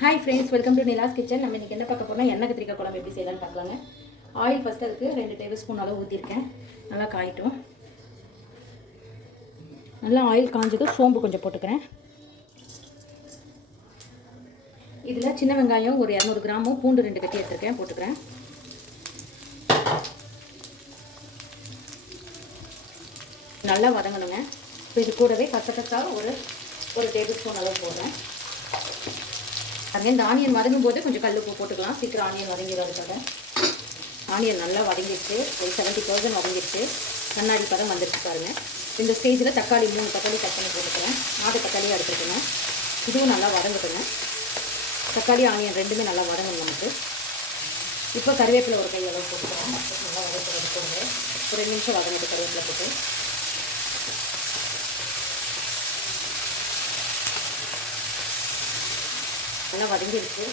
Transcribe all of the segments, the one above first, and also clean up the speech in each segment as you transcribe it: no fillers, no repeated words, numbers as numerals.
Hi friends, welcome to Nila's kitchen. நம்ம இன்றைக்கி என்ன பார்க்க போகிறோம்னா எண்ணெய் கத்திரிக்காய் குழம்பு எப்படி செய்யலாம்னு பார்க்கலாங்க. ஆயில் ஃபஸ்ட்டு அதுக்கு 2 டேபிள் ஸ்பூன் அளவு ஊற்றிருக்கேன். நல்லா காயிட்டும். நல்லா ஆயில் காஞ்சதும் சோம்பு கொஞ்சம் போட்டுக்கிறேன். இதில் சின்ன வெங்காயம் ஒரு 200 கிராமும் பூண்டு 2 கட்டி எடுத்துருக்கேன், போட்டுக்கிறேன். நல்லா வதங்கணுங்க. இப்போ இது கூடவே கசகசா ஒரு டேபிள் ஸ்பூன் அளவு போடுறேன். இந்த ஆனியன் வதங்கும் போது கொஞ்சம் கல் உப்பு போட்டுக்கலாம், சீக்கிரம் ஆனியன் வதங்கிறதுக்காக. ஆனியன் நல்லா வதங்கிடுச்சு, ஒரு 70% வதங்கிடுச்சு, கண்ணாடி பதம் வந்துடுச்சு பாருங்கள். இந்த ஸ்டேஜில் தக்காளி 3 தக்காளி கட் பண்ணி போட்டுக்கிறேன். 4 தக்காளியாக எடுத்துருக்கேங்க. இதுவும் நல்லா வதங்கட்டுங்க. தக்காளி ஆனியன் ரெண்டுமே நல்லா வதங்கணும் நமக்கு. இப்போ கருவேப்பிலை ஒரு கை அளவு போட்டுக்கிறேன். நல்லா வதக்கிறதுக்கு ஒரு 2 நிமிஷம் வதங்கிட்டு கருவேப்பிலை போட்டு நல்லா வதங்கிடுச்சு.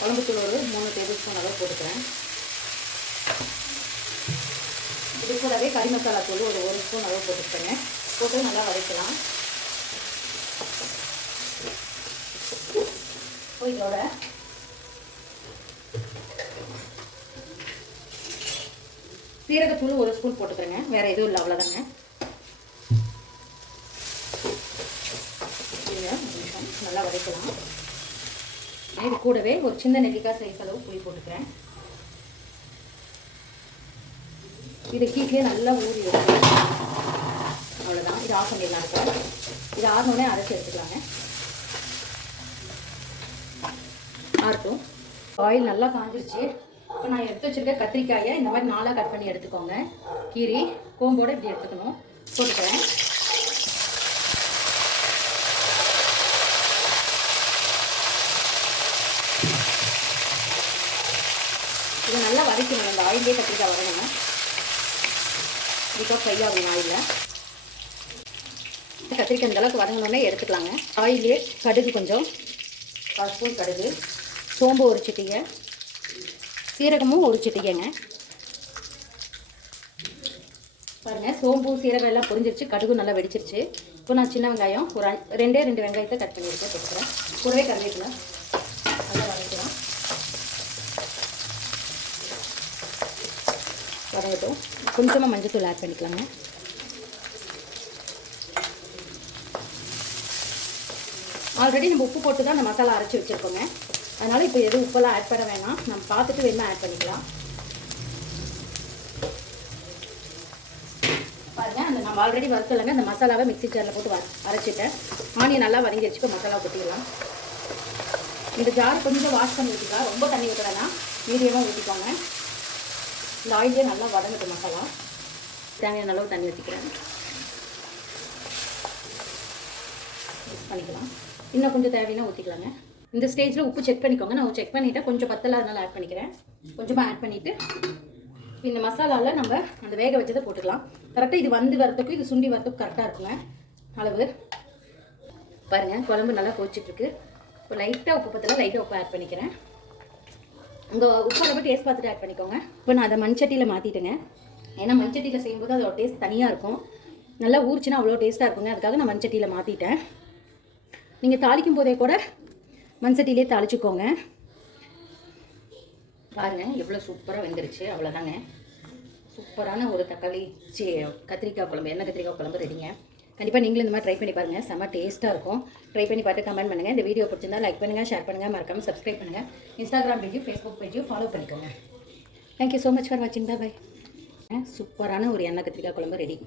குழம்புத்தூள் ஒரு 3 டேபிள் ஸ்பூன் அளவு போட்டுக்கிறேன். இது கூடவே கறி மசாலா தூள் ஒரு 1 ஸ்பூன் அளவு போட்டுக்கிறேங்க. போட்டு நல்லா வதக்கலாம். இதோட சீரகத்தூள் 1 ஸ்பூன் போட்டுக்கிறேங்க. வேறு எதுவும் இல்லை, அவ்வளோதாங்க. நல்லா வதக்கலாம். இது கூடவே ஒரு சின்ன நெல்லிக்காய் சைஸ் அளவு புளி போட்டுக்கிறேன். இது கீழே நல்லா ஊறி வரும். அவ்வளோதான். இது ஆஃப் பண்ணிடலாம். இருக்கும் இது ஆறினோடனே அரைச்சி எடுத்துக்கலாங்க. ஆறட்டும். ஆயில் நல்லா காஞ்சிருச்சு. இப்போ நான் எடுத்து வச்சுருக்க கத்திரிக்காயை இந்த மாதிரி 4ஆக கட் பண்ணி எடுத்துக்கோங்க. கீரி கோம்போடு இப்படி எடுத்துக்கணும். போட்டுக்கிறேன். இது நல்லா வதக்கணும். அந்த ஆயிலே கத்திரிக்காய் வதங்கணும். இப்போ ஃப்ரை ஆகும் ஆயிலில். கத்திரிக்காய் இந்த அளவுக்கு வதங்கினோடனே எடுத்துக்கலாங்க. ஆயிலே கடுகு கொஞ்சம் 1 ஸ்பூன் கடுகு, சோம்பு ஒரு சிட்டிகை, சீரகமும் ஒரு சிட்டிகைங்க. பாருங்கள், சோம்பு சீரகம் எல்லாம் பொரிஞ்சிருச்சு, கடுகு நல்லா வெடிச்சிருச்சு. இப்போ நான் சின்ன வெங்காயம் ஒரு 2 வெங்காயத்தை கட் பண்ணியிருக்கேன், போட்டுக்கிறேன். கூடவே கருவேப்பிலை நல்லா வதக்கலாம். வதங்கட்டும். கொஞ்சமாக மஞ்சத்தூள் ஆட் பண்ணிக்கலாங்க. ஆல்ரெடி நம்ம உப்பு போட்டு தான் அந்த மசாலா அரைச்சி வச்சுருக்கோங்க. அதனால் இப்போ எதுவும் உப்பெல்லாம் ஆட் பண்ண வேணாம். நம்ம பார்த்துட்டு வேணால் ஆட் பண்ணிக்கலாம். பாருங்கள், அந்த நம்ம ஆல்ரெடி வறுத்தலைங்க. அந்த மசாலாவை மிக்ஸி ஜாரில் போட்டு அரைச்சிட்டேன். ஆனியன் நல்லா வதங்கி வச்சுக்க மசாலா கொட்டிடலாம். இந்த ஜார் கொஞ்சம் வாஷ் பண்ணி ஊற்றிக்கலாம். ரொம்ப தண்ணி ஊற்றலைன்னா மீடியமாக ஊற்றிக்கோங்க. இந்த ஆயிலே நல்லா வதங்கட்டும் மசாலா. தேவையான அளவு தண்ணி ஊற்றிக்கிறேன். பண்ணிக்கலாம். இன்னும் கொஞ்சம் தேவையான ஊற்றிக்கலாங்க. இந்த ஸ்டேஜில் உப்பு செக் பண்ணிக்கோங்க. நான் செக் பண்ணிவிட்டேன், கொஞ்சம் பத்தல, அதனால் ஆட் பண்ணிக்கிறேன். கொஞ்சமாக ஆட் பண்ணிவிட்டு இந்த மசாலாவில் நம்ம அந்த வேக வச்சதை போட்டுக்கலாம். கரெக்டாக இது வந்து வரத்துக்கும் இது சுண்டி வரத்துக்கும் கரெக்டாக இருக்குங்க அளவு. பாருங்கள், குழம்பு நல்லா கொதிச்சிட்ருக்கு. இப்போ லைட்டாக உப்பு பத்தல, லைட்டாக உப்பு ஆட் பண்ணிக்கிறேன். உங்கள் உப்பு அளவு டேஸ்ட் பார்த்துட்டு ஆட் பண்ணிக்கோங்க. இப்போ நான் அதை மண்சட்டியில் மாற்றிட்டேங்க. ஏன்னா மண்சட்டியில் செய்யும்போது அதோட டேஸ்ட் தனியாக இருக்கும். நல்லா ஊறிச்சுன்னா அவ்வளோ டேஸ்ட்டாக இருக்குங்க. அதுக்காக நான் மண்சட்டியில் மாற்றிட்டேன். நீங்கள் தாளிக்கும் போதே கூட மண்சட்டியிலே தாளிச்சுக்கோங்க. பாருங்கள், எவ்வளோ சூப்பராக வெந்துருச்சு. அவ்வளோதாங்க. சூப்பரான ஒரு கத்திரிக்காய் குழம்பு, எண்ணெய் கத்திரிக்காய் குழம்பு ரெடிங்க. கண்டிப்பாக நீங்களும் இந்த மாதிரி ட்ரை பண்ணி பாருங்கள். செம்ம டேஸ்ட்டாக இருக்கும். ட்ரை பண்ணி பார்த்து கமெண்ட் பண்ணுங்கள். இந்த வீடியோ பிடிச்சிருந்தா லைக் பண்ணுங்கள், ஷேர் பண்ணுங்கள், மறக்காமல் சப்ஸ்கிரைப் பண்ணுங்கள். இன்ஸ்டாகிராம் பேஜையும் ஃபேஸ்புக் பேஜையும் ஃபாலோ பண்ணிக்கோங்க. தேங்க்யூ ஸோ மச் ஃபார் வாட்சிங். பாய். சூப்பரான ஒரு எண்ணெய் கத்திரிக்காய் குழம்பு ரெடி.